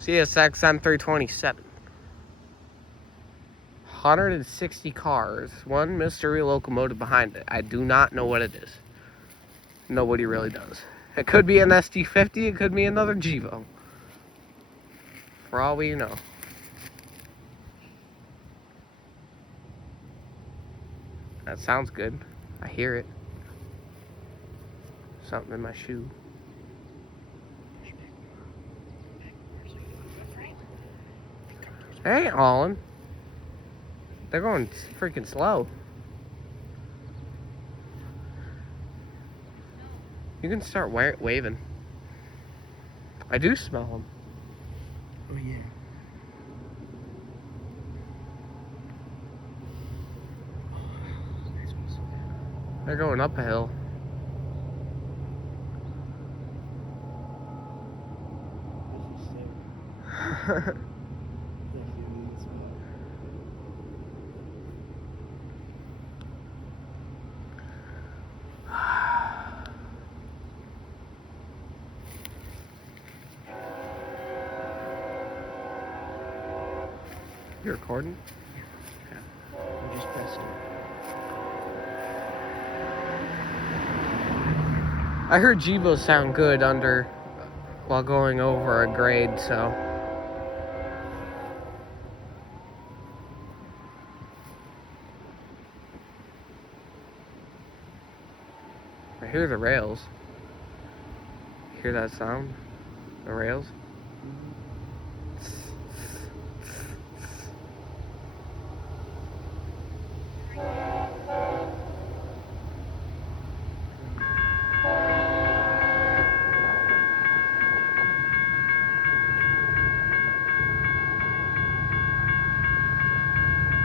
CSX M327. 160 cars. One mystery locomotive behind it. I do not know what it is. Nobody really does. It could be an SD50. It could be another Gevo. For all we know. That sounds good. I hear it. Something in my shoe. They ain't hauling. They're going freaking slow. You can start waving. I do smell them. Oh yeah. They're going up a hill. You recording? Yeah. I'm just pressing. I heard Gevos sound good while going over a grade, so. I hear the rails. Hear that sound? The rails?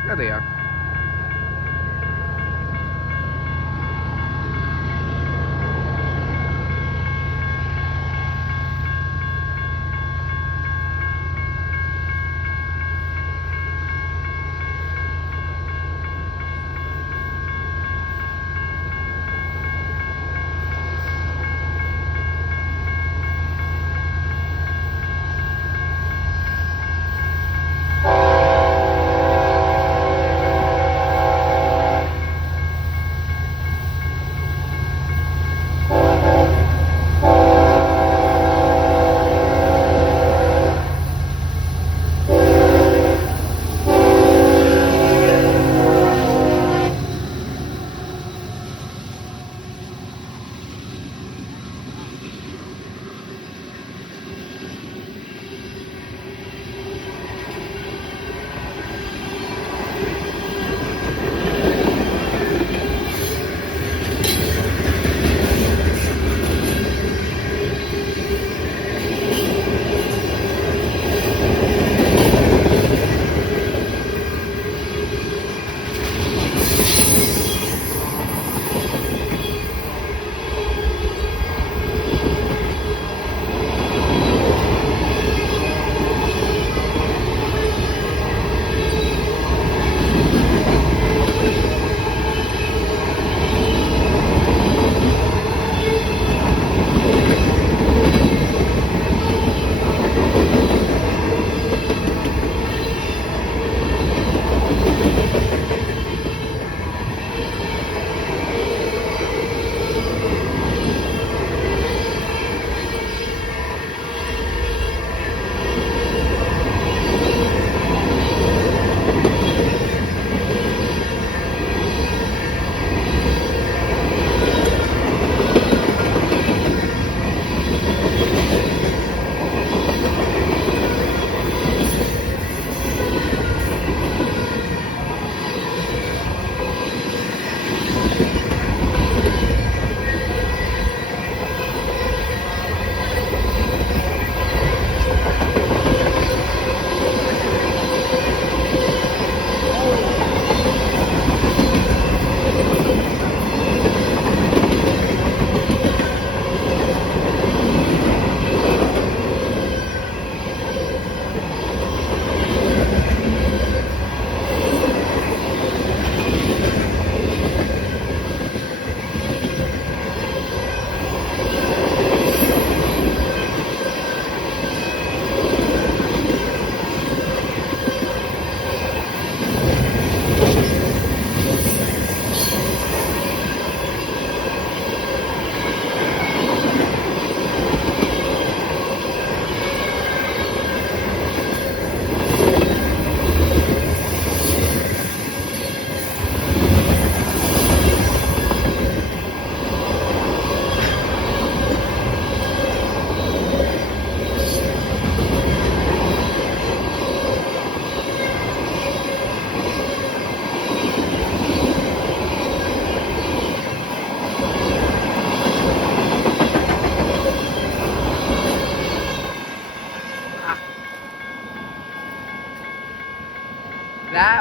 There they are.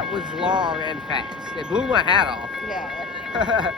That was long and fast. It blew my hat off. Yeah.